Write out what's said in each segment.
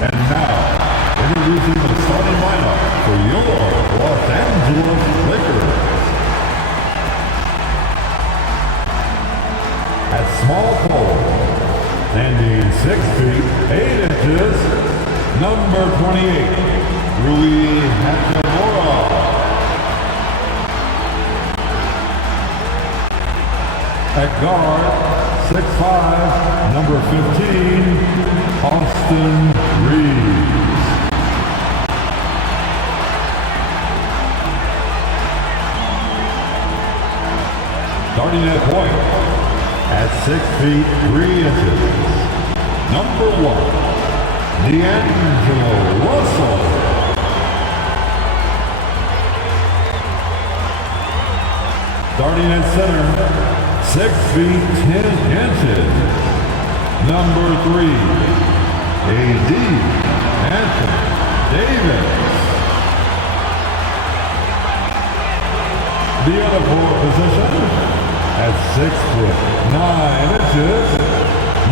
And now, introducing the starting lineup for your Los Angeles Lakers. At small forward, standing 6 feet 8 inches, number 28, Rui Hachimura. At guard, 6'5", number 15, Austin Reeves. Starting at point, at 6 feet 3 inches, number 1, D'Angelo Russell. Starting at center, 6 feet 10 inches, number 3, A.D. Anthony Davis. The other forward position, at 6 foot 9 inches,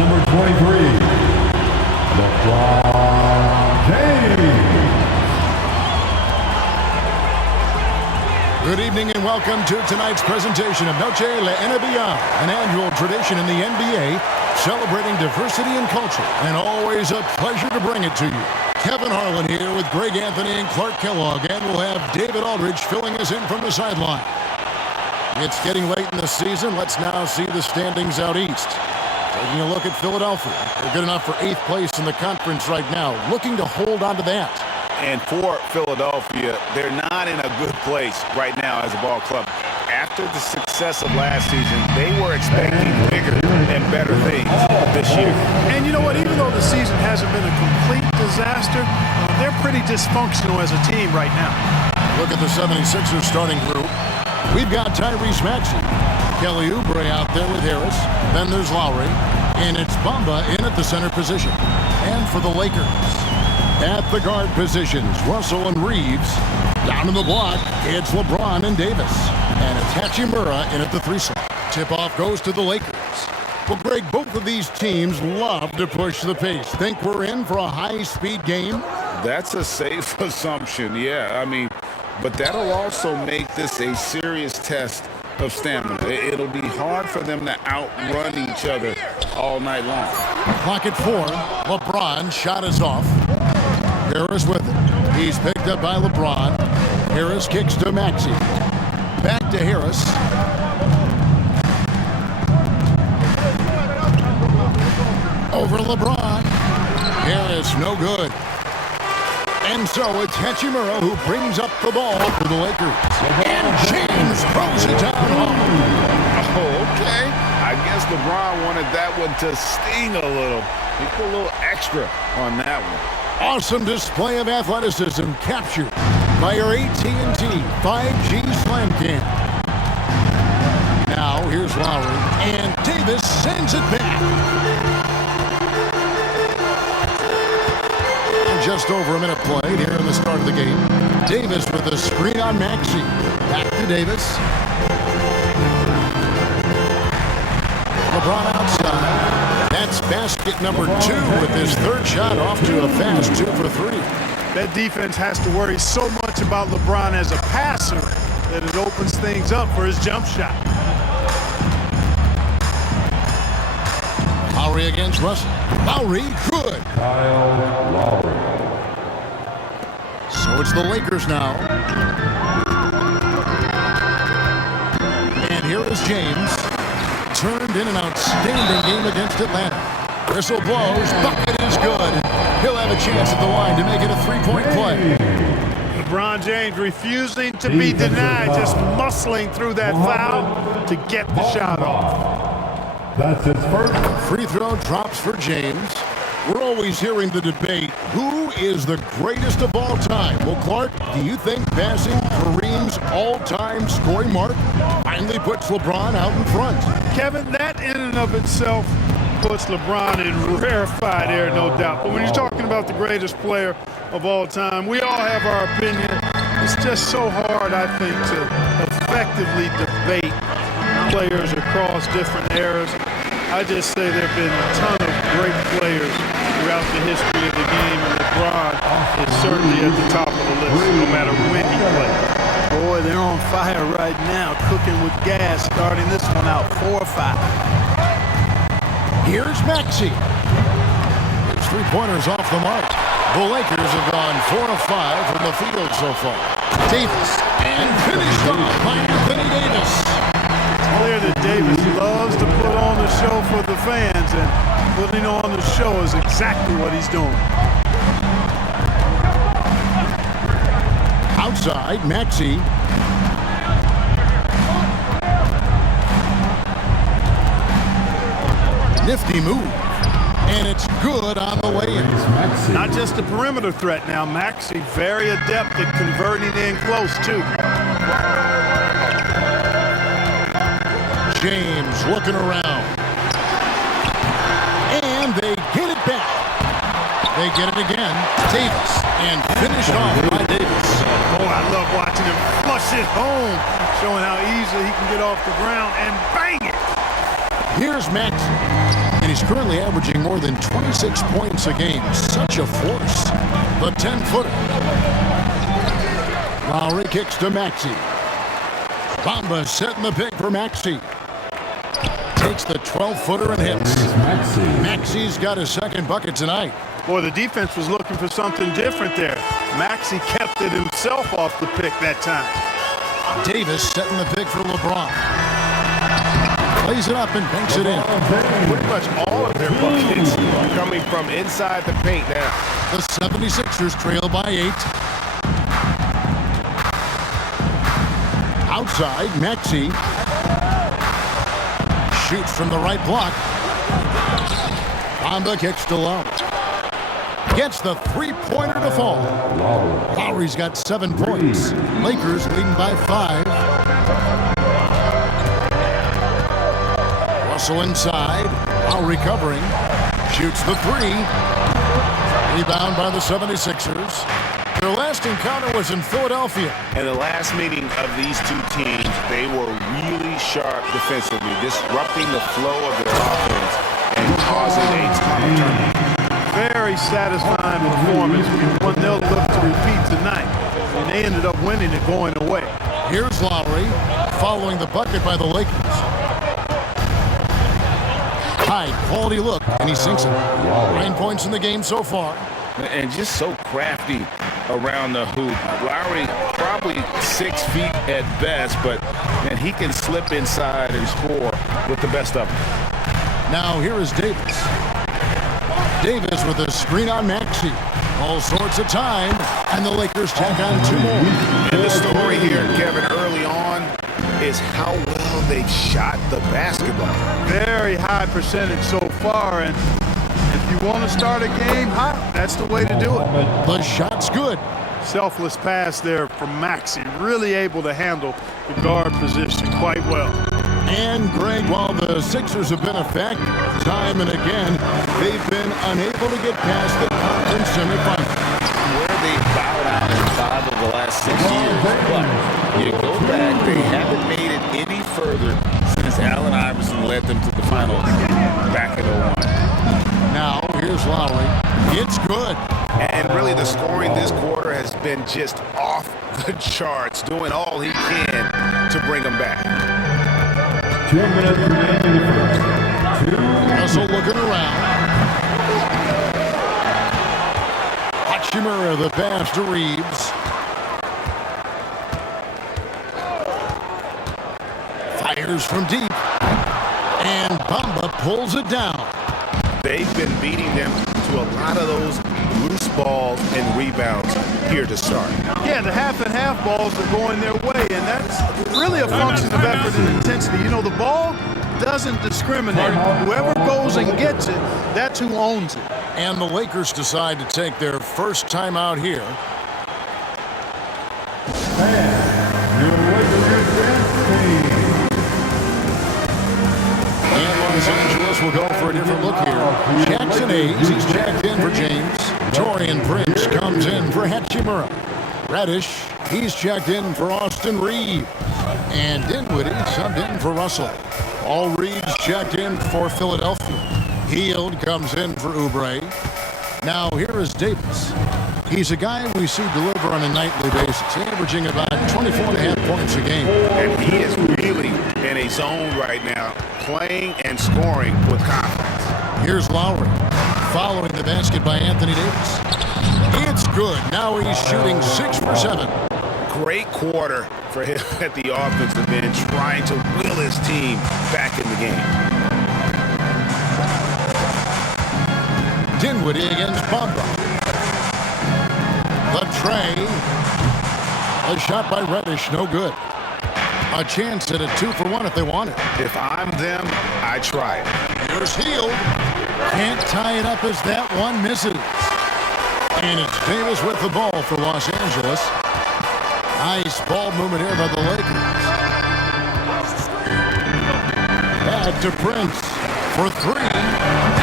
number 23, LeBron James. Good evening and welcome to tonight's presentation of Noche La NBA, an annual tradition in the NBA celebrating diversity and culture, and always a pleasure to bring it to you. Kevin Harlan here with Greg Anthony and Clark Kellogg, and we'll have David Aldridge filling us in from the sideline. It's getting late in the season. Let's now see the standings out east. Taking a look at Philadelphia. They're good enough for 8th place in the conference right now, looking to hold on to that. And for Philadelphia, they're not in a good place right now as a ball club. After the success of last season, they were expecting bigger and better things this year. And you know what? Even though the season hasn't been a complete disaster, they're pretty dysfunctional as a team right now. Look at the 76ers starting group. We've got Tyrese Maxey, Kelly Oubre out there with Harris. Then there's Lowry, and it's Bamba in at the center position. And for the Lakers, at the guard positions, Russell and Reeves. Down in the block, it's LeBron and Davis. And it's Hachimura in at the 3 slot. Tip-off goes to the Lakers. Well, Greg, both of these teams love to push the pace. Think we're in for a high-speed game? That's a safe assumption, yeah. But that'll also make this a serious test of stamina. It'll be hard for them to outrun each other all night long. Clock at 4. LeBron shot is off. Harris with it. He's picked up by LeBron. Harris kicks to Maxey. Back to Harris. Over LeBron. Harris, no good. And so it's Hachimura who brings up the ball for the Lakers. And James throws it down home. Oh, okay. I guess LeBron wanted that one to sting a little. He put a little extra on that one. Awesome display of athleticism captured by our AT&T 5G Slam Cam. Now here's Lowry, and Davis sends it back. Just over a minute played here in the start of the game. Davis with a screen on Maxey. Back to Davis. LeBron outside. That's basket number 2 with his 3rd shot off to a fast 2 for 3. That defense has to worry so much about LeBron as a passer that it opens things up for his jump shot. Lowry against Russell. Lowry, good. Kyle Lowry. So it's the Lakers now. And here is James. Turned in an outstanding game against Atlanta. Whistle blows. Bucket is good. He'll have a chance at the line to make it a 3-point play. LeBron James refusing to be denied, just muscling through that foul to get the shot off. That's his first. Free throw drops for James. We're always hearing the debate, who is the greatest of all time? Well, Clark, do you think passing Kareem's all-time scoring mark finally puts LeBron out in front? Kevin, that in and of itself puts LeBron in rarefied air, no doubt. But when you're talking about the greatest player of all time, we all have our opinion. It's just so hard, I think, to effectively debate players across different eras. I just say there have been a ton of great players throughout the history of the game, and the certainly at the top of the list, no matter when he plays. Boy, they're on fire right now, cooking with gas, starting this one out 4-5. Here's Maxey. His three-pointers off the mark. The Lakers have gone 4 of 5 from the field so far. Davis, and finished off by Anthony Davis. It's clear that Davis loves to put on the show for the fans, and putting on the show is exactly what he's doing. Outside, Maxey. Nifty move. And it's good on the way in. Not just a perimeter threat now. Maxey very adept at converting in close, too. James looking around. And they get it back. They get it again. Davis. And finished off by Davis. Oh, I love watching him flush it home, showing how easily he can get off the ground and bang it. Here's Maxey. And he's currently averaging more than 26 points a game. Such a force. The 10-footer. Lowry kicks to Maxey. Bamba setting the pick for Maxey. Takes the 12-footer and hits. Maxey's got his second bucket tonight. Boy, the defense was looking for something different there. Maxey kept it himself off the pick that time. Davis setting the pick for LeBron. Plays it up and banks it in. Pretty much all of their buckets coming from inside the paint now. The 76ers trail by 8. Outside, Maxey. Shoots from the right block. Bamba kicks to Lowry. Gets the three-pointer to fall. Lowry's got 7 points. Lakers leading by 5. Russell inside. Lowry covering. Shoots the 3. Rebound by the 76ers. Their last encounter was in Philadelphia. In the last meeting of these two teams, they were really sharp defensively, disrupting the flow of their offense and causing a ton of turnovers. Very satisfying performance, one they'll look to repeat tonight. And they ended up winning it going away. Here's Lowry following the bucket by the Lakers. High quality look, and he sinks it. 9 points in the game so far. And just so crafty around the hoop. Lowry probably 6 feet at best, but man, he can slip inside and score with the best of them. Now here is Davis. Davis with a screen on Maxey. All sorts of time, and the Lakers tack on 2 more. And the story here, Kevin, early on is how well they've shot the basketball. Very high percentage so far, and if you want to start a game hot, that's the way to do it. The shot's good. Selfless pass there from Maxey, really able to handle the guard position quite well. And, Greg, while the Sixers have been a factor time and again, they've been unable to get past the conference semifinals. Where they bowed out in 5 of the last 6 years. But you go back, they haven't made it any further since Allen Iverson led them to the finals back in 01. Now, here's Lowry. It's good. And really, the scoring this quarter has been just off the charts, doing all he can to bring them back. 2 minutes remaining in the first. Russell looking around. Hachimura, the pass to Reeves. Fires from deep. And Bamba pulls it down. They've been beating them to a lot of those loose balls and rebounds here to start. Yeah, the half and half balls are going their way, and that's really a function of effort and intensity. You know, the ball doesn't discriminate. Whoever goes and gets it, that's who owns it. And the Lakers decide to take their first time out here. And Los Angeles will go for a different look here. Jackson Hayes, he's checked in for James. Torian Prince comes in for Hachimura. Reddish, he's checked in for Austin Reeves. And Dinwiddie subbed in for Russell. All Reeves checked in for Philadelphia. Hield comes in for Oubre. Now here is Davis. He's a guy we see deliver on a nightly basis, averaging about 24.5 points a game. And he is really in a zone right now, playing and scoring with confidence. Here's Lowry, following the basket by Anthony Davis. It's good. Now he's shooting 6 for 7. Great quarter for him at the offensive end, trying to will his team back in the game. Dinwiddie against Bamba. The tray. A shot by Reddish, no good. A chance at a 2 for 1 if they want it. If I'm them, I try it. Here's Hield. Can't tie it up as that one misses. And it's Davis with the ball for Los Angeles. Nice ball movement here by the Lakers. Back to Prince for 3.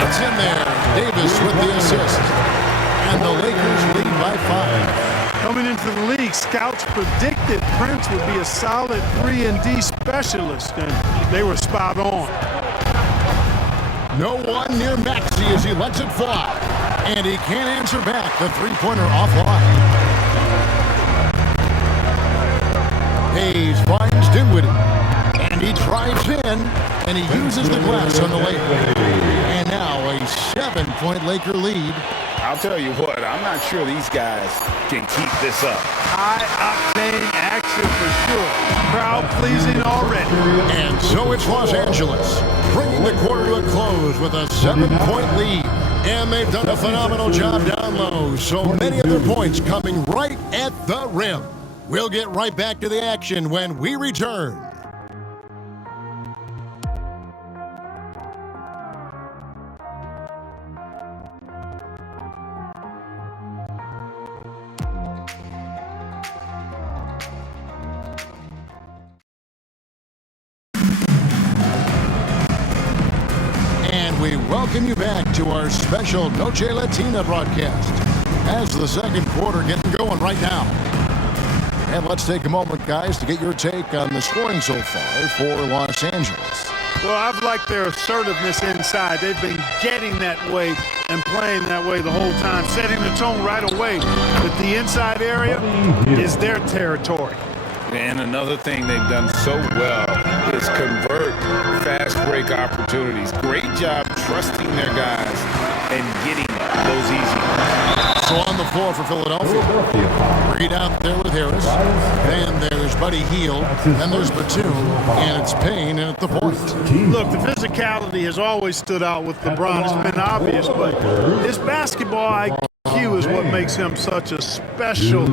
It's in there. Davis with the assist. And the Lakers lead by 5. Coming into the league, scouts predicted Prince would be a solid 3-and-D specialist, and they were spot on. No one near Maxey as he lets it fly. And he can't answer back. The three-pointer offline. Hayes finds Dinwiddie. And he drives in. And he uses the glass on the Lakers. And now a 7-point Laker lead. I'll tell you what, I'm not sure these guys can keep this up. High-octane action for sure. Crowd-pleasing already. And so it's Los Angeles, bringing the quarter to a close with a 7-point lead. And they've done a phenomenal job down low. So many of their points coming right at the rim. We'll get right back to the action when we return. We welcome you back to our special Noche Latina broadcast as the second quarter getting going right now. And let's take a moment, guys, to get your take on the scoring so far for Los Angeles. Well, I've liked their assertiveness inside. They've been getting that way and playing that way the whole time, setting the tone right away that the inside area is their territory. And another thing they've done so well is convert fast break opportunities. Great job trusting their guys and getting those easy ones. So on the floor for Philadelphia. Reed out there with Harris. Then there's Buddy Hield. Then there's Batum. And it's Payne in at the point. Look, the physicality has always stood out with LeBron. It's been obvious, but his basketball IQ is what makes him such a special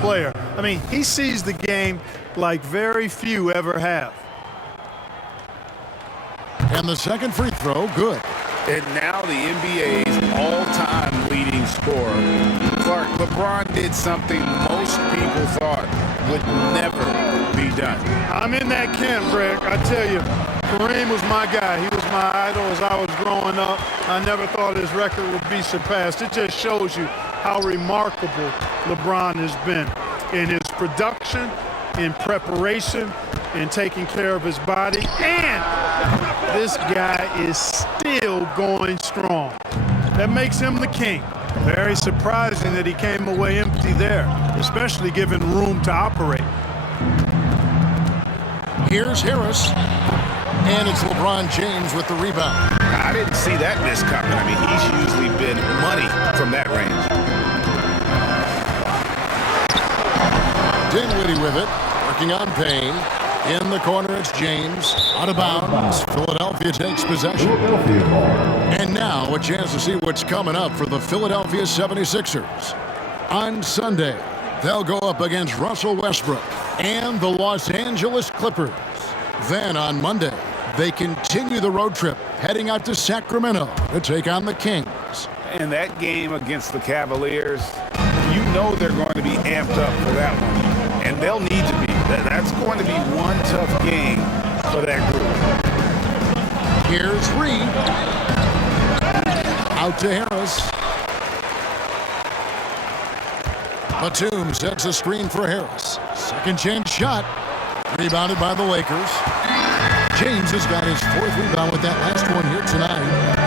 player. I mean, he sees the game like very few ever have. And the second free throw, good. And now the NBA's all-time leading scorer. Clark, LeBron did something most people thought would never be done. I'm in that camp, Greg. I tell you, Kareem was my guy. He was my idol as I was growing up. I never thought his record would be surpassed. It just shows you how remarkable LeBron has been in his production, in preparation, in taking care of his body, and this guy is still going strong. That makes him the king. Very surprising that he came away empty there, especially given room to operate. Here's Harris, and it's LeBron James with the rebound. I didn't see that miss coming. I mean, he's usually been money from that range. Dinwiddie with it, working on Payne. In the corner, it's James. Out of bounds. Philadelphia takes possession. And now a chance to see what's coming up for the Philadelphia 76ers. On Sunday, they'll go up against Russell Westbrook and the Los Angeles Clippers. Then on Monday, they continue the road trip, heading out to Sacramento to take on the Kings. And that game against the Cavaliers, you know they're going to be amped up for that one. And they'll need to be. That's going to be one tough game for that group. Here's Reed. Out to Harris. Batum sets a screen for Harris. Second chance shot. Rebounded by the Lakers. James has got his fourth rebound with that last one here tonight.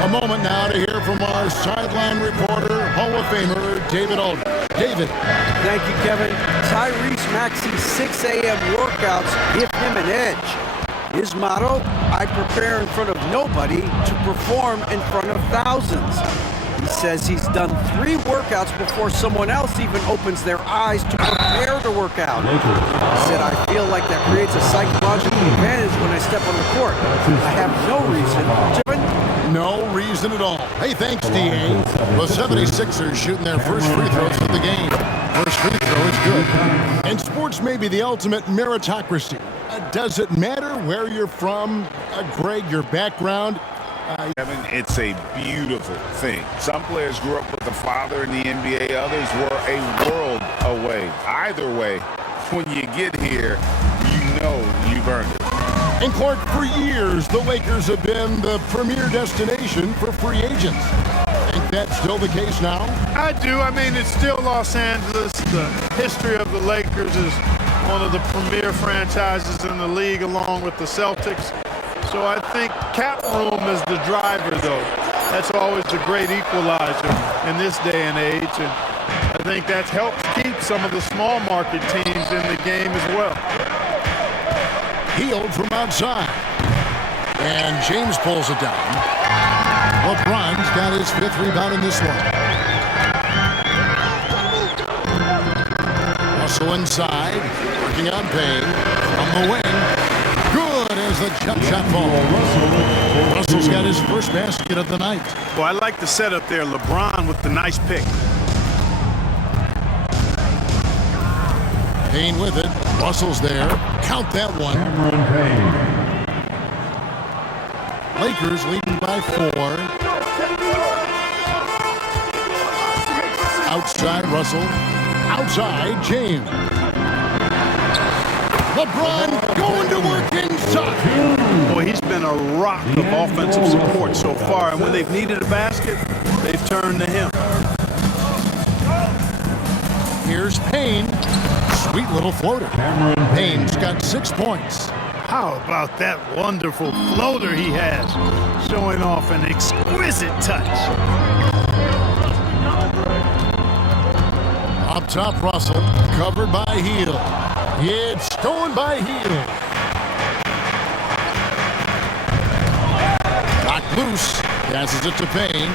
A moment now to hear from our sideline reporter, Hall of Famer David Aldridge. David. Thank you, Kevin. Tyrese Maxey's 6 a.m. workouts give him an edge. His motto, I prepare in front of nobody to perform in front of thousands. He says he's done 3 workouts before someone else even opens their eyes to prepare to work out. He said, I feel like that creates a psychological advantage when I step on the court. I have no reason to. No reason at all. Hey, thanks, D.A. The 76ers shooting their first free throws of the game. First free throw is good. And sports may be the ultimate meritocracy. Does it matter where you're from, Greg, your background? Kevin, it's a beautiful thing. Some players grew up with a father in the NBA. Others were a world away. Either way, when you get here, you know you've earned it. And Clark, for years, the Lakers have been the premier destination for free agents. Think that's still the case now? I do. I mean, it's still Los Angeles. The history of the Lakers is one of the premier franchises in the league, along with the Celtics. So I think cap room is the driver, though. That's always a great equalizer in this day and age. And I think that helps keep some of the small market teams in the game as well. Healed from outside. And James pulls it down. LeBron's got his 5th rebound in this one. Russell inside, working on Payne. From the wing. Good as the jump shot falls. Russell's got his first basket of the night. Well, I like the setup there. LeBron with the nice pick. Payne with it. Russell's there. Count that one. Cameron Payne. Lakers leading by 4. Outside Russell. Outside James. LeBron going to work inside. Boy, he's been a rock of offensive support so far, and when they've needed a basket, they've turned to him. Here's Payne. Sweet little floater. Cameron Payne's got 6 points. How about that wonderful floater he has, showing off an exquisite touch. Up top, Russell, covered by Hield. It's stolen by Hield. Knocked loose, passes it to Payne.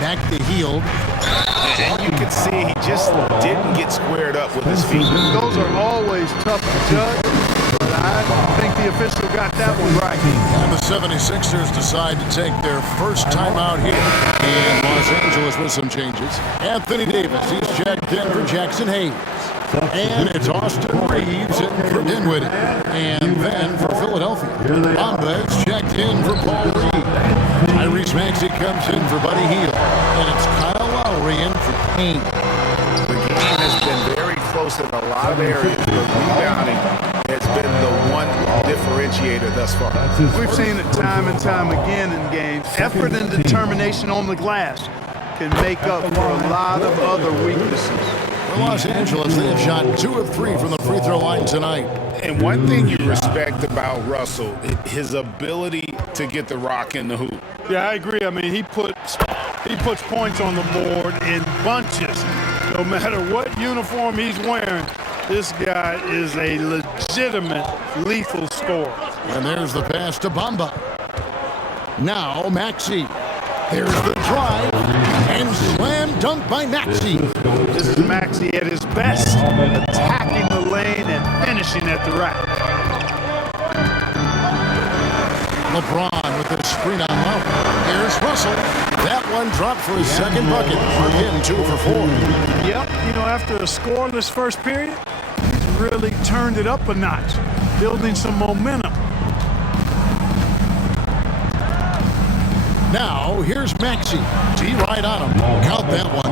Back to Hield. And you can see he just didn't get squared up with his feet. Those are always tough to judge, but I think the official got that one right. And the 76ers decide to take their first time out here in Los Angeles with some changes. Anthony Davis, he's checked in for Jackson Hayes. And it's Austin Reeves in for Dinwiddie. And then for Philadelphia, Bamba is checked in for Paul Reed. Tyrese Maxey comes in for Buddy Hield. And it's Kyle Lowry in for Payne. The game has been very close in a lot of areas, but rebounding has been the one differentiator thus far. We've seen it time and time again in games. Effort and determination on the glass can make up for a lot of other weaknesses. For Los Angeles, they have shot 2 of 3 from the free throw line tonight. And one thing you respect about Russell, his ability to get the rock in the hoop. Yeah, I agree. I mean, he puts points on the board in bunches. No matter what uniform he's wearing, this guy is a legitimate lethal scorer. And there's the pass to Bamba. Now Maxey. There's the drive. And slam dunk by Maxey. This is Maxey at his best, attacking the lane and finishing at the rack. LeBron with the screen on low. Here's Russell. That one dropped for his second bucket. Again, 2 for 4. Yep, you know, after a scoreless first period, he's really turned it up a notch, building some momentum. Now, here's Maxey. T right on him. Count that one.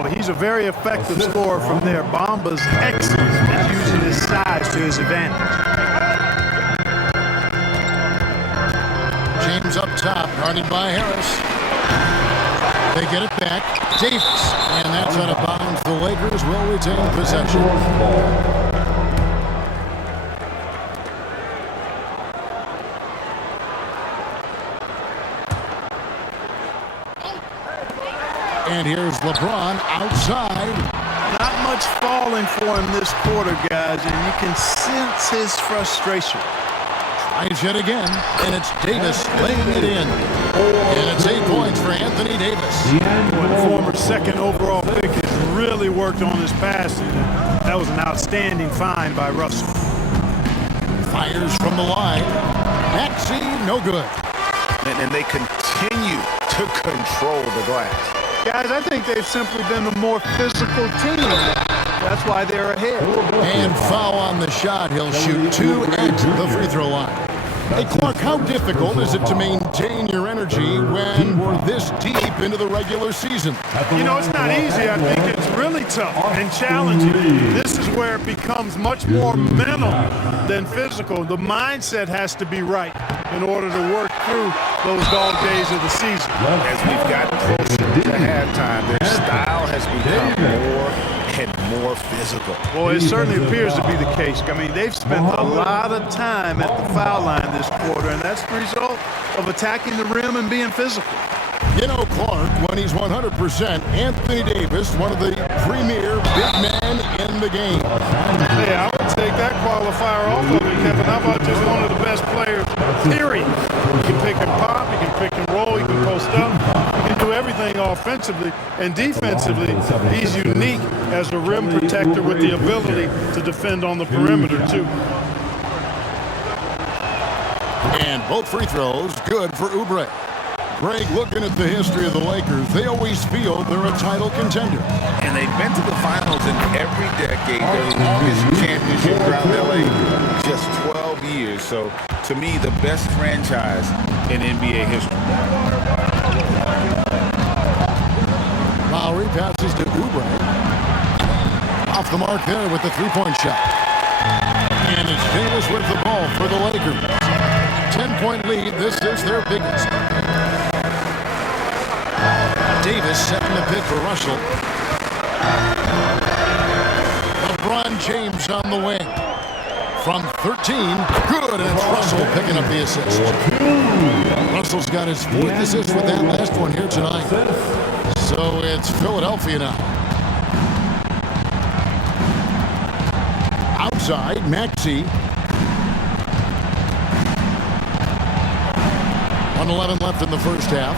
Well, he's a very effective scorer from there. Bamba's excellent at using his size to his advantage. James up top, guarded by Harris. They get it back. Davis. And that's out of bounds. The Lakers will retain possession. And here's LeBron outside. Not much falling for him this quarter, guys, and you can sense his frustration. Tries yet again, and it's Davis laying it in. And it's 8 points for Anthony Davis. The former second overall pick has really worked on his passing. That was an outstanding find by Russell. Fires from the line. Maxey, no good. And they continue to control the glass. Guys, I think they've simply been a more physical team. That's why they're ahead. And foul on the shot. He'll shoot 2 at the free throw line. Hey, Clark, how difficult is it to maintain your energy when we're this deep into the regular season? You know, it's not easy. I think it's really tough and challenging. This is where it becomes much more mental than physical. The mindset has to be right in order to work through those dog days of the season. As we've gotten closer to halftime, their style has become more and more physical. Well, it certainly appears to be the case. I mean, they've spent a lot of time at the foul line this quarter, and that's the result of attacking the rim and being physical. You know, Clark, when he's 100%, Anthony Davis, one of the premier big men in the game. Hey, I would take that qualifier off of it, Kevin. How about just one of the best players, period? He can pick and pop, he can pick and roll, he can post up, he can do everything offensively and defensively. He's unique as a rim protector with the ability to defend on the perimeter, too. And both free throws good for Oubre. Greg, looking at the history of the Lakers, they always feel they're a title contender. And they've been to the finals in every decade. Their longest championship around LA, just 12 years. So, to me, the best franchise in NBA history. Lowry passes to Oubre. Off the mark there with the three-point shot. And it's Davis with the ball for the Lakers. 10-point lead. This is their biggest. Davis setting the pick for Russell. LeBron James on the wing. From 13, good, and it's Russell picking up the assist. Russell's got his 4th assist with that last one here tonight. So it's Philadelphia now. Outside, Maxey. 1:11 left in the first half.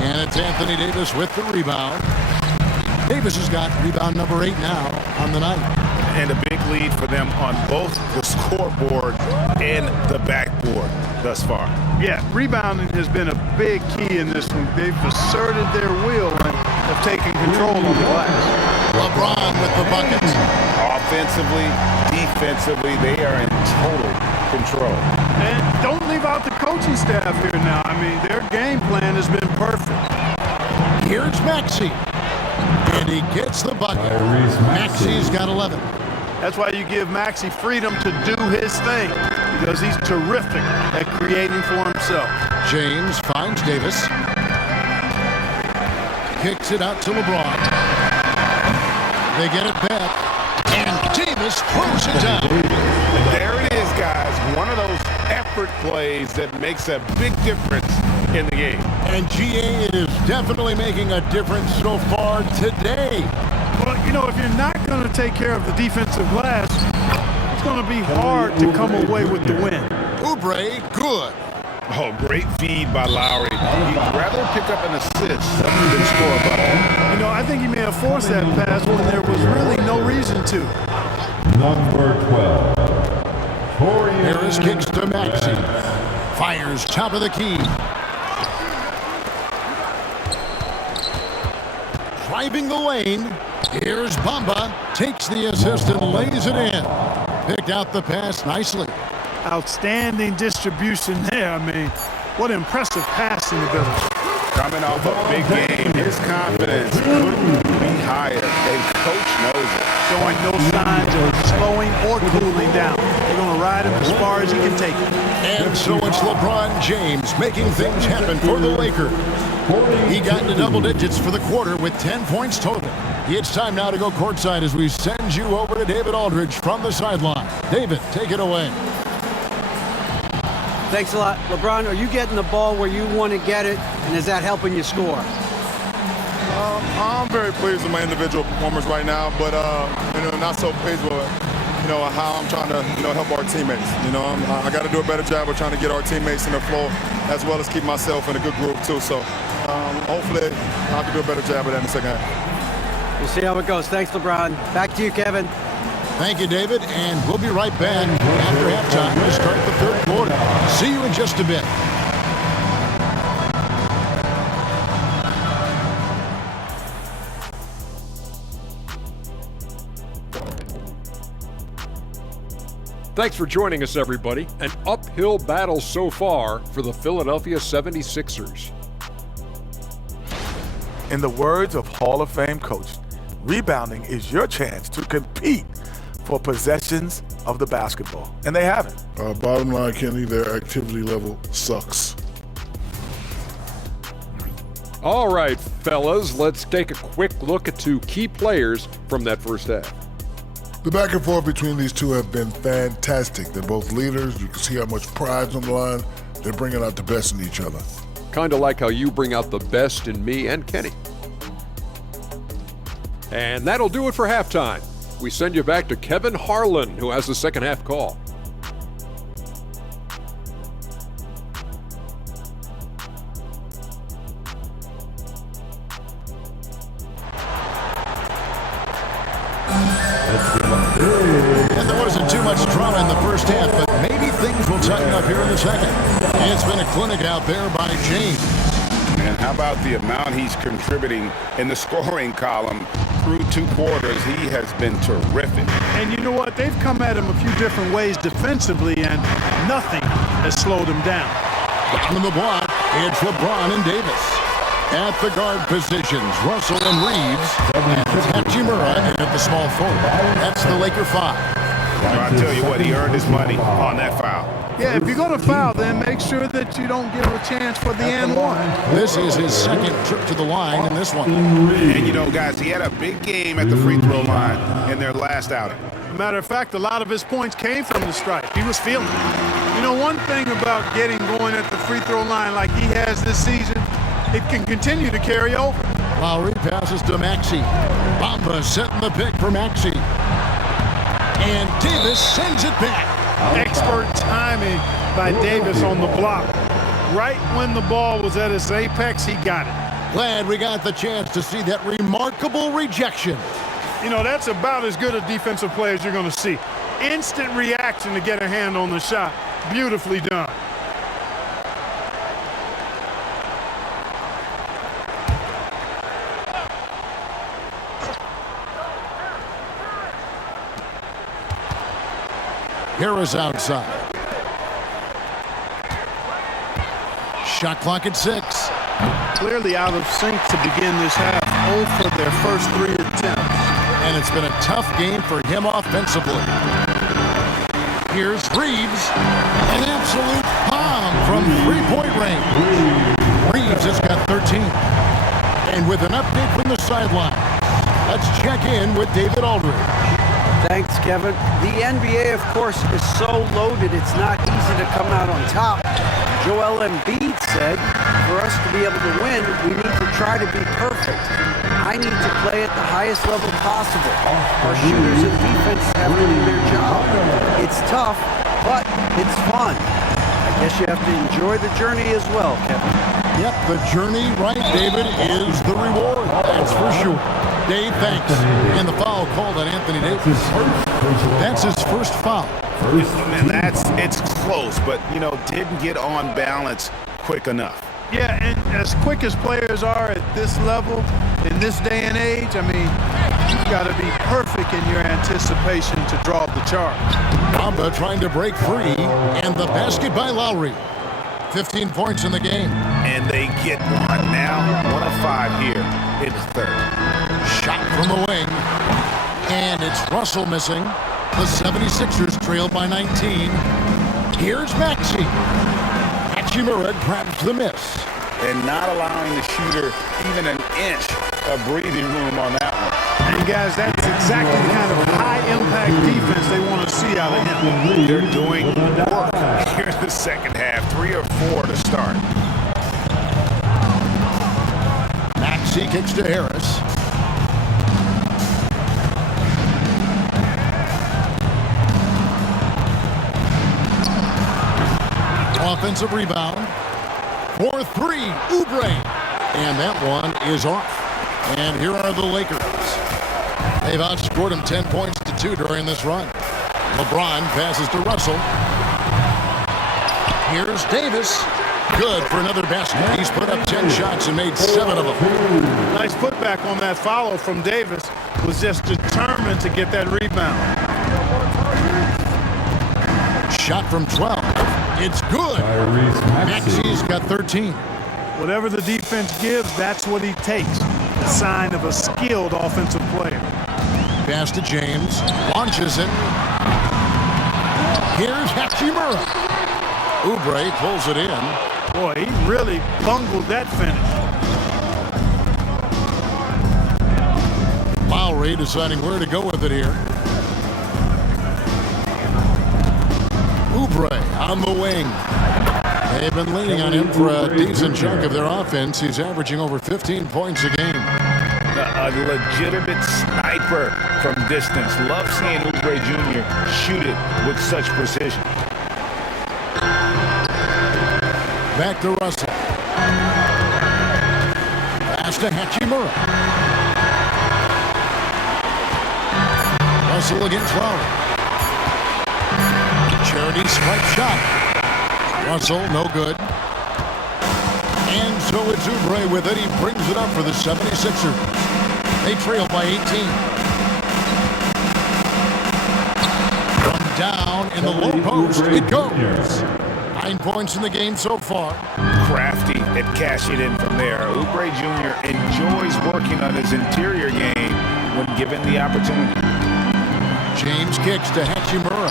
And it's Anthony Davis with the rebound. Davis has got rebound number 8 now on the night. And a big lead for them on both the scoreboard and the backboard thus far. Yeah, rebounding has been a big key in this one. They've asserted their will and have taken control on the glass. LeBron with the buckets. Offensively, defensively, they are in total control. And don't leave out the coaching staff here now. I mean, their game plan has been perfect. Here's Maxey. And he gets the bucket. Maxey's got 11. That's why you give Maxey freedom to do his thing, because he's terrific at creating for himself. James finds Davis. Kicks it out to LeBron. They get it back. And Davis throws it down. There it is, guys. One of those effort plays that makes a big difference in the game. And GA, it is definitely making a difference so far today. Well, you know, if you're not going to take care of the defensive glass, it's going to be hard to come away with the win. Oubre, good. Oh, great feed by Lowry. He'd rather pick up an assist than score a bucket. You know, I think he may have forced that pass when there was really no reason to. Number 12. Harris kicks to Maxey. Fires top of the key. Driving the lane. Here's Bamba. Takes the assist and lays it in. Picked out the pass nicely. Outstanding distribution there. I mean, what impressive passing ability. Coming off a big game, his confidence couldn't be higher, and coach knows it. Showing no signs of slowing or cooling down. They're going to ride him as far as he can take it. And so it's LeBron James making things happen for the Lakers. He got into double digits for the quarter with 10 points total. It's time now to go courtside as we send you over to David Aldridge from the sideline. David, take it away. Thanks a lot. LeBron, are you getting the ball where you want to get it, and is that helping you score? I'm very pleased with my individual performance right now, but not so pleased with how I'm trying to help our teammates. I got to do a better job of trying to get our teammates in the flow, as well as keep myself in a good group too. So hopefully I can do a better job of that in the second half. We'll see how it goes. Thanks, LeBron. Back to you, Kevin. Thank you, David, and we'll be right back after halftime to start the third quarter. See you in just a bit. Thanks for joining us, everybody. An uphill battle so far for the Philadelphia 76ers. In the words of Hall of Fame coach, rebounding is your chance to compete for possessions of the basketball. And they haven't. Bottom line, Kenny, their activity level sucks. All right, fellas, let's take a quick look at two key players from that first half. The back and forth between these two have been fantastic. They're both leaders. You can see how much pride's on the line. They're bringing out the best in each other. Kind of like how you bring out the best in me and Kenny. And that'll do it for halftime. We send you back to Kevin Harlan, who has the second half call. And there wasn't too much drama in the first half, but maybe things will tighten up here in the second. It's been a clinic out there by James. And how about the amount he's contributing in the scoring column through 2 quarters? He has been terrific. And you know what? They've come at him a few different ways defensively, and nothing has slowed him down. Down in the block, it's LeBron and Davis. At the guard positions, Russell and Reeves. And Hachimura at the small forward. That's the Laker 5. I'll tell you what, he earned his money on that foul. Yeah, if you're going to foul, then make sure that you don't give him a chance for the and one. This is his second trip to the line in this one. And guys, he had a big game at the free throw line in their last outing. Matter of fact, a lot of his points came from the stripe. He was feeling it. One thing about getting going at the free throw line like he has this season, it can continue to carry over. Lowry passes to Maxey. Bamba setting the pick for Maxey. And Davis sends it back. Expert timing by Davis on the block. Right when the ball was at its apex, he got it. Glad we got the chance to see that remarkable rejection. That's about as good a defensive play as you're going to see. Instant reaction to get a hand on the shot. Beautifully done. Harris outside. Shot clock at 6. Clearly out of sync to begin this half. 0 for their first 3 attempts. And it's been a tough game for him offensively. Here's Reeves. An absolute bomb from three-point range. Reeves has got 13. And with an update from the sideline, let's check in with David Aldridge. Thanks, Kevin. The NBA, of course, is so loaded, it's not easy to come out on top. Joel Embiid said, for us to be able to win, we need to try to be perfect. I need to play at the highest level possible. Our shooters and defense have to do their job. It's tough, but it's fun. I guess you have to enjoy the journey as well, Kevin. Yep, the journey, right, David, is the reward. That's for sure. Dave, thanks. And the foul called on Anthony Davis. That's his first foul. And it's close, but, didn't get on balance quick enough. Yeah, and as quick as players are at this level, in this day and age, you've got to be perfect in your anticipation to draw the charge. Bamba trying to break free, and the basket by Lowry. 15 points in the game. And they get one now. 1 of 5 here in the third. Shot from the wing. And it's Russell missing. The 76ers trail by 19. Here's Maxey. Hachimura grabs the miss. And not allowing the shooter even an inch of breathing room on that one. And guys, that's exactly the kind of high-impact defense they want to see out of him. They're doing work here in the second half. 3 or 4 to start. Maxey kicks to Harris. Offensive rebound. For three, Oubre. And that one is off. And here are the Lakers. They've outscored him 10 points to 2 during this run. LeBron passes to Russell. Here's Davis. Good for another basket. He's put up 10 shots and made 7 of them. Nice putback on that follow from Davis. Was just determined to get that rebound. Shot from 12. It's good. Maxey's got 13. Whatever the defense gives, that's what he takes. A sign of a skilled offensive player. Pass to James. Launches it. Here's Hachimura. Oubre pulls it in. Boy, he really bungled that finish. Lowry deciding where to go with it here. Oubre on the wing. They've been leaning on him for a decent chunk of their offense. He's averaging over 15 points a game. A legitimate sniper from distance. Love seeing Oubre Jr. shoot it with such precision. Back to Russell. Pass to Hachimura. Russell against Lowry. Charity swipe shot. Russell, no good. And so it's Oubre with it. He brings it up for the 76ers. They trail by 18. From down in the low post, it goes. 9 points in the game so far. Crafty at cashing in from there. Oubre Jr. enjoys working on his interior game when given the opportunity. James kicks to Hachimura.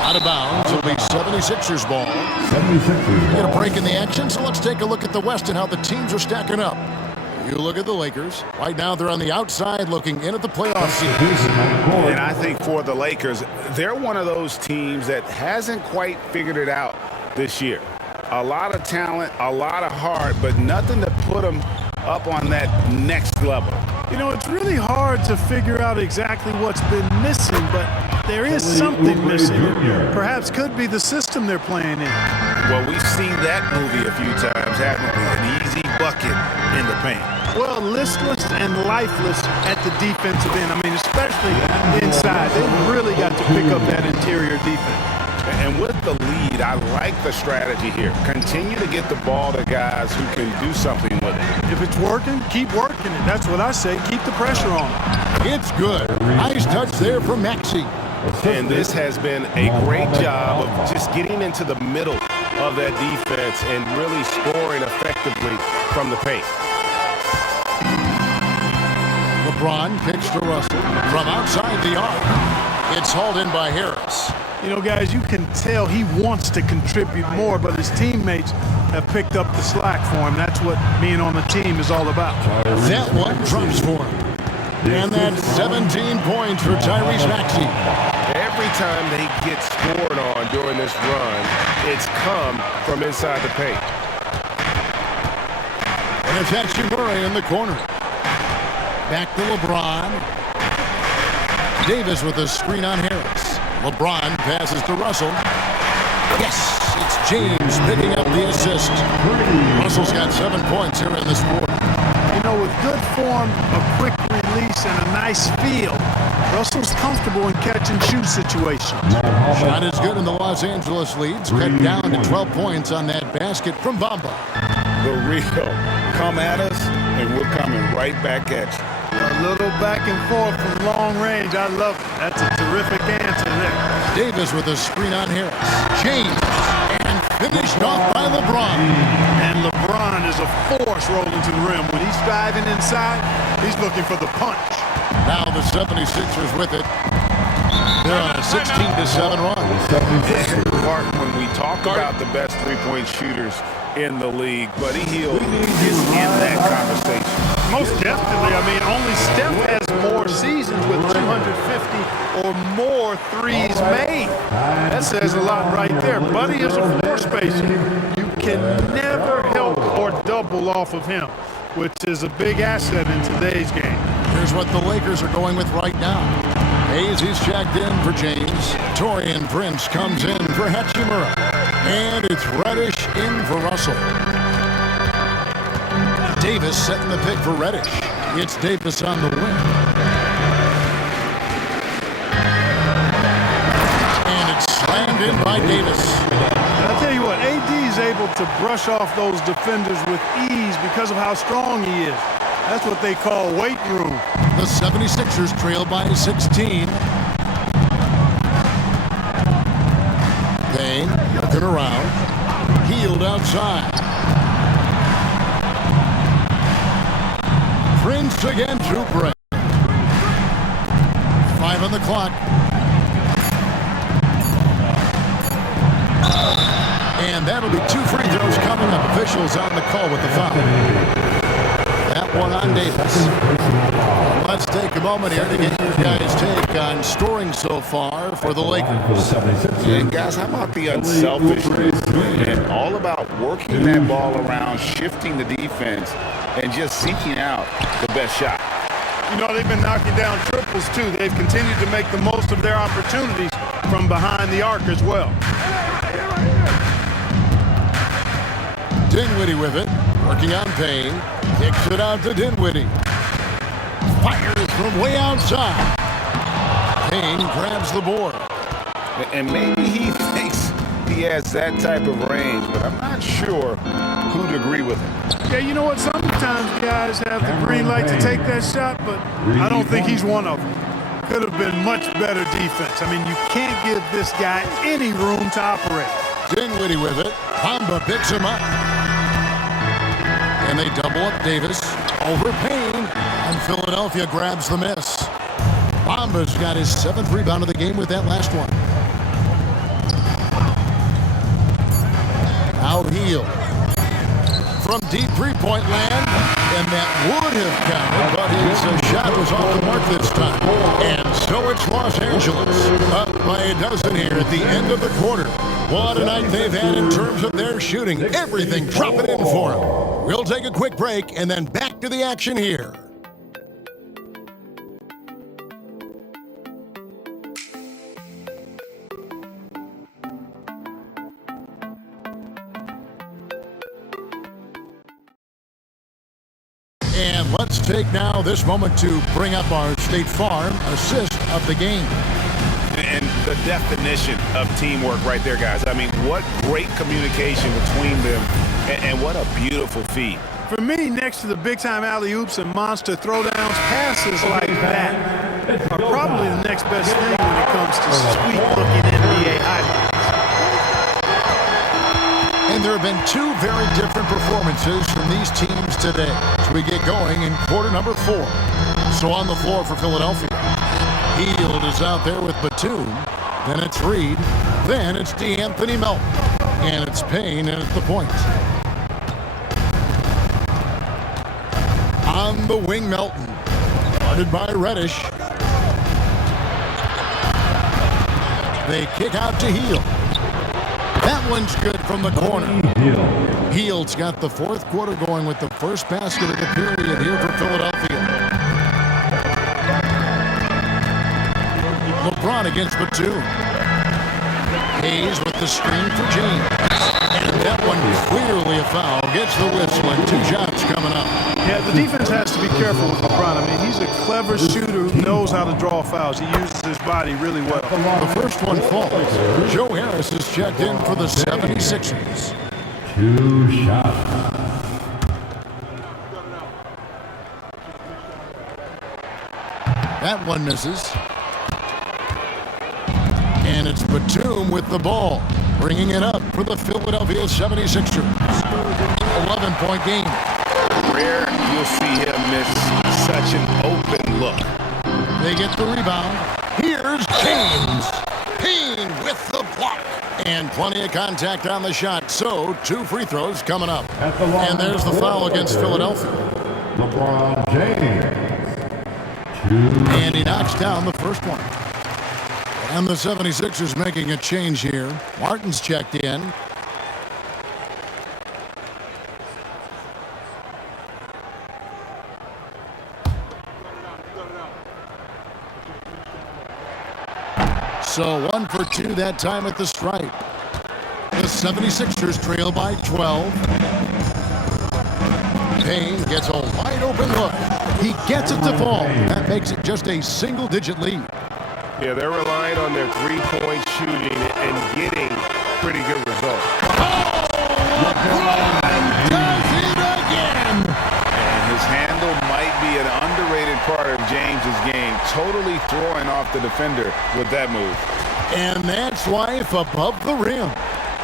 Out of bounds. It'll be 76ers ball. 76ers. We get a break in the action, so let's take a look at the West and how the teams are stacking up. You look at the Lakers. Right now, they're on the outside looking in at the playoff series. And I think for the Lakers, they're one of those teams that hasn't quite figured it out this year. A lot of talent, a lot of heart, but nothing to put them up on that next level. You know, it's really hard to figure out exactly what's been missing, but there is something missing. Perhaps could be the system they're playing in. Well, we've seen that movie a few times, haven't we? An easy bucket in the paint. Well, listless and lifeless at the defensive end. I mean, especially inside. They've really got to pick up that interior defense. And with the lead, I like the strategy here. Continue to get the ball to guys who can do something with it. If it's working, keep working it. That's what I say. Keep the pressure on. It's good. Nice touch there from Maxey. And this has been a great job of just getting into the middle of that defense and really scoring effectively from the paint. LeBron kicks to Russell from outside the arc. It's hauled in by Harris. You know, guys, you can tell he wants to contribute more, but his teammates have picked up the slack for him. That's what being on the team is all about. That one drops for him. And that's 17 points for Tyrese Maxey. Every time they get scored on during this run, it's come from inside the paint. And it's Hachimura in the corner. Back to LeBron. Davis with a screen on Harris. LeBron passes to Russell. Yes, it's James picking up the assist. Russell's got 7 points here in this quarter. You know, with good form, a quick release, and a nice feel, Russell's comfortable in catch-and-shoot situations. Shot is good, and the Los Angeles leads cut down to 12 points on that basket from Bamba. The real. Come at us, and we're coming right back at you. A little back and forth from long range. I love it. That's a terrific answer there. Davis with a screen on Harris. James, and finished off by LeBron. And LeBron is a force rolling to the rim. When he's driving inside, he's looking for the punch. Now the 76ers with it. They're on a 16-7 run. Mark, when we talk about the best three-point shooters in the league, Buddy Hield is in that conversation. Most definitely. I mean, only Steph has more seasons with 250 or more threes made. That says a lot right there. Buddy is a floor spacer. You can never help or double off of him. which is a big asset in today's game. Here's what the Lakers are going with right now. Hayes, he's checked in for James. Torian Prince comes in for Hachimura. And it's Reddish in for Russell. Davis setting the pick for Reddish. It's Davis on the wing. And it's slammed in by Davis. I'll tell you what, AD is able to brush off those defenders with ease because of how strong he is. That's what they call weight room. The 76ers trail by 16. Payne looking around. Healed outside. Prince again to Bray. 5 on the clock. And that'll be 2 free throws coming up. Officials on the call with the foul. That one on Davis. Let's take a moment here to get your guys' take on scoring so far for the Lakers. And guys, how about the unselfishness? And all about working that ball around, shifting the defense, and just seeking out the best shot. You know, they've been knocking down triples, too. They've continued to make the most of their opportunities from behind the arc as well. Dinwiddie with it, working on Payne. Kicks it out to Dinwiddie. Fires from way outside. Payne grabs the board. And maybe he thinks he has that type of range, but I'm not sure who'd agree with him. Yeah, you know what? Sometimes guys have the green light to take that shot, but I don't think he's one of them. Could have been much better defense. I mean, you can't give this guy any room to operate. Dinwiddie with it. Bamba picks him up. And they double up Davis over Payne. And Philadelphia grabs the miss. Bamba's got his 7th rebound of the game with that last one. Now Hield from deep three-point land. And that would have counted, but his shot was off the mark this time. And so it's Los Angeles up by a dozen here at the end of the quarter. What a night they've had in terms of their shooting. Everything dropping in for them. We'll take a quick break and then back to the action here. And let's take now this moment to bring up our State Farm assist of the game. And the definition of teamwork right there, guys. I mean, what great communication between them, and what a beautiful feed. For me, next to the big-time alley-oops and monster throwdowns, passes like that are probably the next best thing when it comes to sweet-looking NBA highlights. And there have been 2 very different performances from these teams today as we get going in quarter number 4. So on the floor for Philadelphia, Hield is out there with Batum. Then it's Reed. Then it's DeAnthony Melton. And it's Payne in at the point. On the wing, Melton. Guarded by Reddish. They kick out to Hield. That one's good from the corner. Hield's got the 4th quarter going with the first basket of the period here for Philadelphia. LeBron against Batum. Hayes with the screen for James. And that one clearly a foul. Gets the whistle and 2 shots coming up. Yeah, the defense has to be careful with LeBron. I mean, he's a clever shooter who knows how to draw fouls. He uses his body really well. The first one falls. Joe Harris is checked in for the 76ers. 2 shots. That one misses. And it's Batum with the ball, bringing it up for the Philadelphia 76ers. 11-point game. Rare you'll see him miss such an open look. They get the rebound. Here's James. Payne with the block. And plenty of contact on the shot. So 2 free throws coming up. And there's the foul against Philadelphia. LeBron James. 2. And he knocks down the first one. And the 76ers making a change here. Martin's checked in. So 1 for 2 that time at the stripe. The 76ers trail by 12. Payne gets a wide open look. He gets it to fall. That makes it just a single-digit lead. Yeah, they're relying on their three-point shooting and getting pretty good results. Oh, LeBron does it again. And his handle might be an underrated part of James's game, totally throwing off the defender with that move. And that's life above the rim,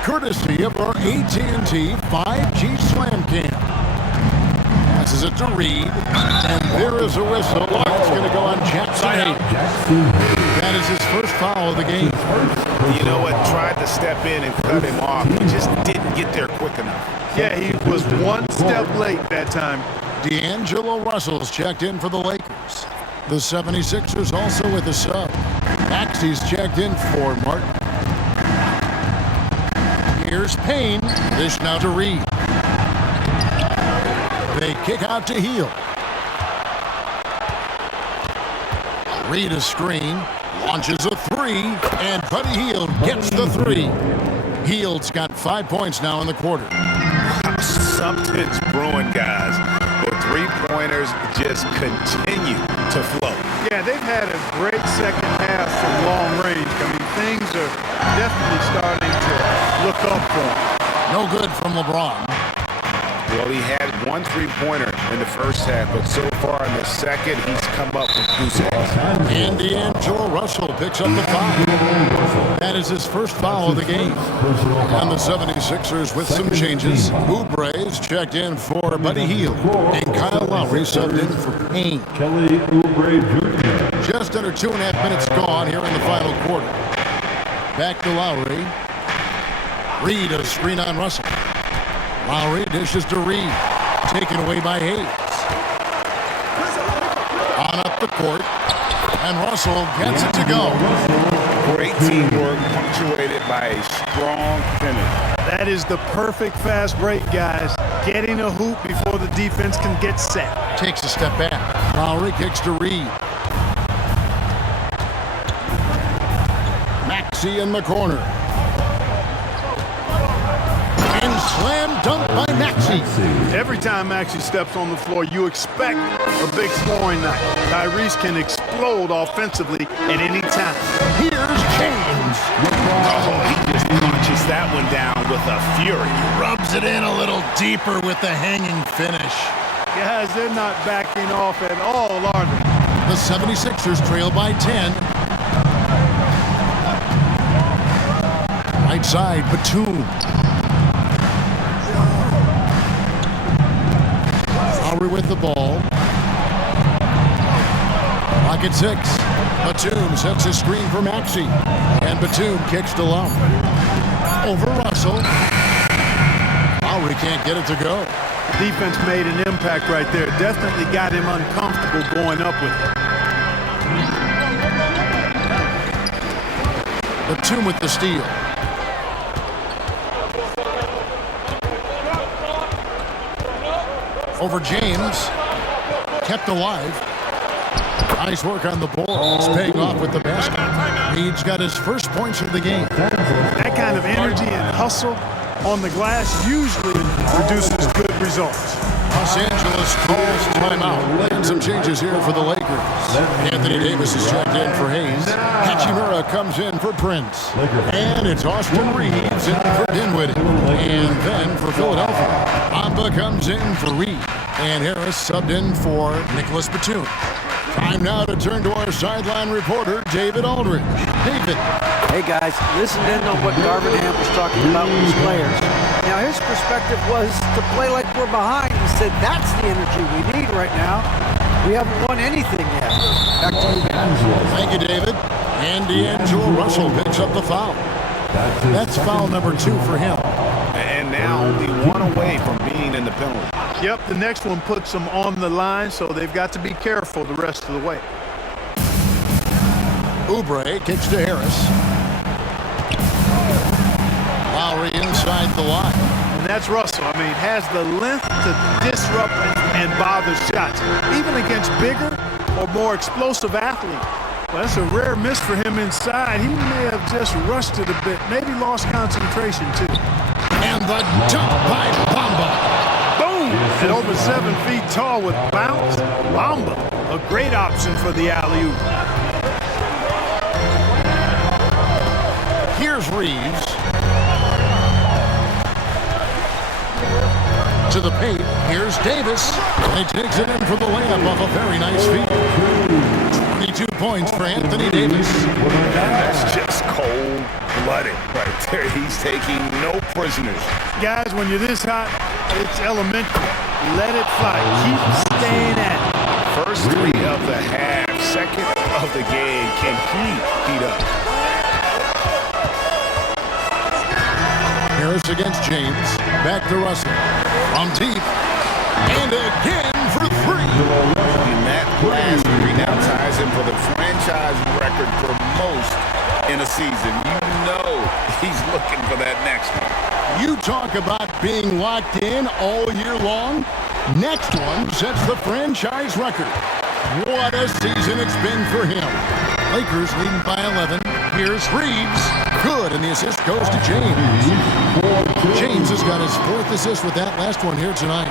courtesy of our AT&T 5G Slam Cam. Passes it to Reed, and there is a whistle. It's going to go on Jackson. That is his first foul of the game. You know what? Tried to step in and cut him off, but just didn't get there quick enough. Yeah, he was one step late that time. D'Angelo Russell's checked in for the Lakers. The 76ers also with a sub. Maxey's checked in for Martin. Here's Payne. Dish now to Reed. They kick out to Hield. Reed a screen. Launches a three. And Buddy Hield gets the three. Hield's got 5 points now in the quarter. Something's brewing, guys. The three-pointers just continue to flow. Yeah, they've had a great second half from long range. I mean, things are definitely starting to look up for him. No good from LeBron. Well, he had one three-pointer in the first half, but so far in the second, he's come up with goose eggs. And D'Angelo Russell picks up the foul. That is his first foul of the game. And the 76ers with some changes. Oubre's checked in for Buddy Hield. And Kyle Lowry subbed in for Payne. Kelly Oubre Jr. Just under 2.5 minutes gone here in the final quarter. Back to Lowry. Reed a screen on Russell. Lowry dishes to Reed. Taken away by Hayes. On up the court. And Russell gets it to go. Great teamwork punctuated by a strong finish. That is the perfect fast break, guys. Getting a hoop before the defense can get set. Takes a step back. Lowry kicks to Reed. Maxey in the corner. And slam dunk by Maxey. Every time Maxey steps on the floor, you expect a big scoring night. Tyrese can explode offensively at any time. Here's James. Oh, he just punches that one down with a fury. Rubs it in a little deeper with the hanging finish. Guys, they're not backing off at all, are they? The 76ers trail by 10. Right side, Batum. Lowry with the ball. Pocket 6. Batum sets a screen for Maxey. And Batum kicks to Lowry. Over Russell. Lowry can't get it to go. Defense made an impact right there. Definitely got him uncomfortable going up with it. Batum with the steal. Over James. Kept alive. Nice work on the ball. It's paying off with the basket. Reed's got his first points of the game. That kind of energy and hustle on the glass usually produces good results. Los Angeles calls timeout. And some changes here for the Lakers. Anthony Davis is checked in for Hayes. Hachimura comes in for Prince. And it's Austin Reeves in for Dinwiddie. And then for Philadelphia, Bamba comes in for Reed. And Harris subbed in for Nicholas Batum. Time now to turn to our sideline reporter, David Aldridge. David. Hey guys, listen in on what Darvin Ham was talking about with his players. Now his perspective was to play like we're behind. He said that's the energy we need right now. We haven't won anything yet. Back to you guys. Thank you, David. And D'Angelo Russell picks up the foul. That's foul number 2 for him. And now only one away from being in the penalty. Yep, the next one puts them on the line, so they've got to be careful the rest of the way. Oubre kicks to Harris. Lowry inside the line. And that's Russell. I mean, has the length to disrupt and bother shots. Even against bigger or more explosive athletes, Well, that's a rare miss for him inside. He may have just rushed it a bit, maybe lost concentration too. And the dunk by Bamba. Boom! And over 7 feet tall with bounce. Bamba, a great option for the alley-oop. Here's Reeves. To the paint. Here's Davis. And he takes it in for the layup off a very nice feed. 22 points for Anthony Davis. That's just cold-blooded right there. He's taking no prisoners. Guys, when you're this hot, it's elementary. Let it fly. Keep staying at it. First 3 of the half, second of the game. Can he heat up? Harris against James. Back to Russell. From deep. And again for 3. And that last 3 now ties him for the franchise record for most in a season. You know he's looking for that next one. You talk about being locked in all year long. Next one sets the franchise record. What a season it's been for him. Lakers leading by 11. Here's Reeves. Good, and the assist goes to James. James has got his 4th assist with that last one here tonight.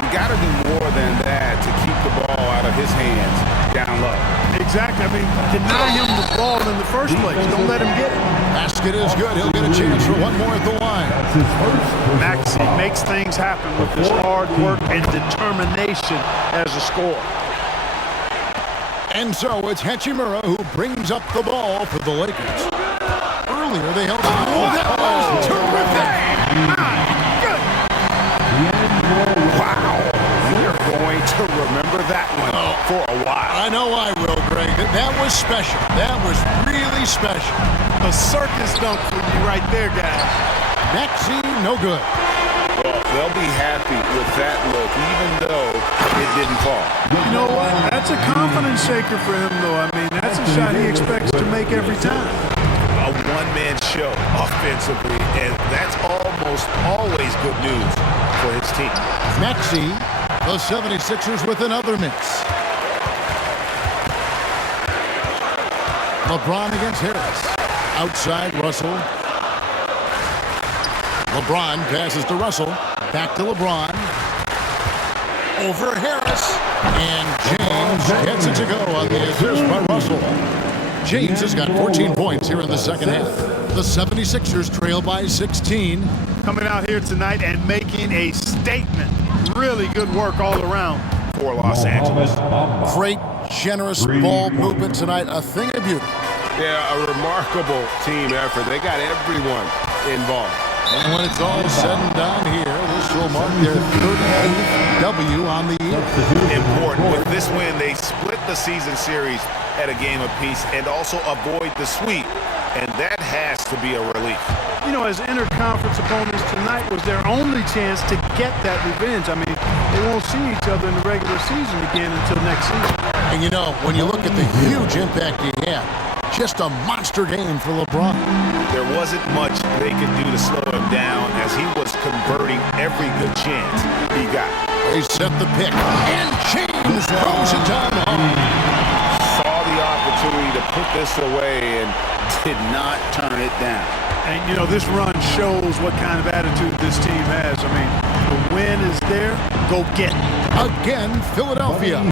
You got to do more than that to keep the ball out of his hands down low. Exactly. I mean, deny him the ball in the first place. Don't let him get it. Basket is good. He'll get a chance for one more at the line. Maxey makes things happen with his hard work and determination as a scorer. And so it's Hachimura who brings up the ball for the Lakers. Earlier they held on. Oh, that was terrific! Wow. You're going to remember that one for a while. I know I will, Greg. That was special. That was really special. A circus dunk for you right there, guys. Maxey, no good. Well, they'll be happy with that look, even though it didn't fall. You know what? That's a confidence shaker for him, though. I mean, that's a shot he expects to make every time. A one-man show offensively, and that's almost always good news for his team. Maxey, the 76ers with another miss. LeBron against Harris. Outside Russell. LeBron passes to Russell. Back to LeBron. Over Harris. And James gets it to go on the assist by Russell. James has got 14 points here in the second half. The 76ers trail by 16. Coming out here tonight and making a statement. Really good work all around for Los Angeles. Great, generous ball movement tonight. A thing of beauty. Yeah, a remarkable team effort. They got everyone involved. And when it's all said and done here, this will mark their 38th W on the year. Important. With this win, they split the season series at a game apiece and also avoid the sweep. And that has to be a relief. You know, as interconference opponents, tonight was their only chance to get that revenge. I mean, they won't see each other in the regular season again until next season. And you know, when you look at the huge impact he had, just a monster game for LeBron. There wasn't much they could do to slow him down as he was converting every good chance he got. They set the pick, and James throws it down home. Saw the opportunity to put this away and did not turn it down. And, you know, this run shows what kind of attitude this team has. I mean, the win is there. Go get it. Again, Philadelphia.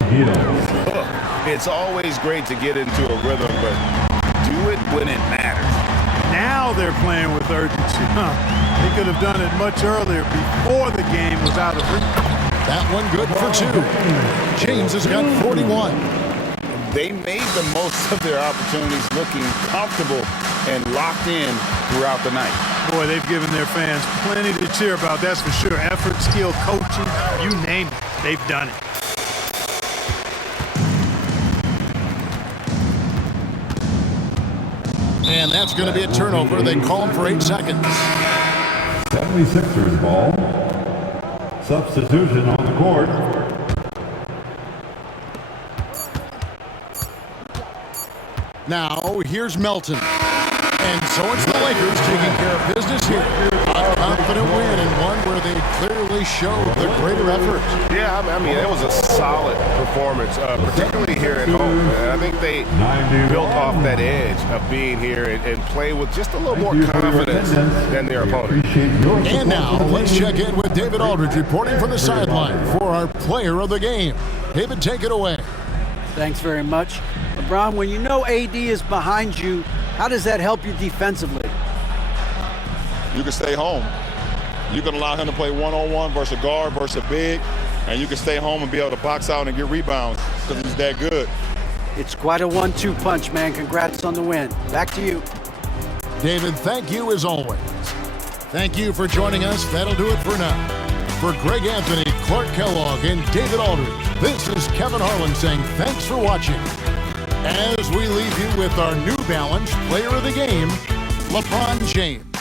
It's always great to get into a rhythm, but do it when it matters. Now they're playing with urgency. They could have done it much earlier before the game was out of reach. That one good for 2. James has got 41. They made the most of their opportunities, looking comfortable and locked in throughout the night. Boy, they've given their fans plenty to cheer about, that's for sure. Effort, skill, coaching, you name it, they've done it. And that's going to be a turnover. They call him for 8 seconds. 76ers ball. Substitution on the court. Now, here's Melton. And so it's the Lakers taking care of business here. A confident win and one where they clearly showed the greater effort. Yeah, I mean, it was a solid performance, particularly here at home. And I think they built off that edge of being here and play with just a little more confidence than their opponent. And now, let's check in with David Aldridge reporting from the sideline for our player of the game. David, take it away. Thanks very much. LeBron, when you know AD is behind you, how does that help you defensively? You can stay home. You can allow him to play one-on-one versus a guard versus a big, and you can stay home and be able to box out and get rebounds because he's that good. It's quite a 1-2 punch, man. Congrats on the win. Back to you. David, thank you as always. Thank you for joining us. That'll do it for now. For Greg Anthony, Clark Kellogg, and David Aldridge, this is Kevin Harlan saying thanks for watching. As we leave you with our New Balance Player of the Game, LeBron James.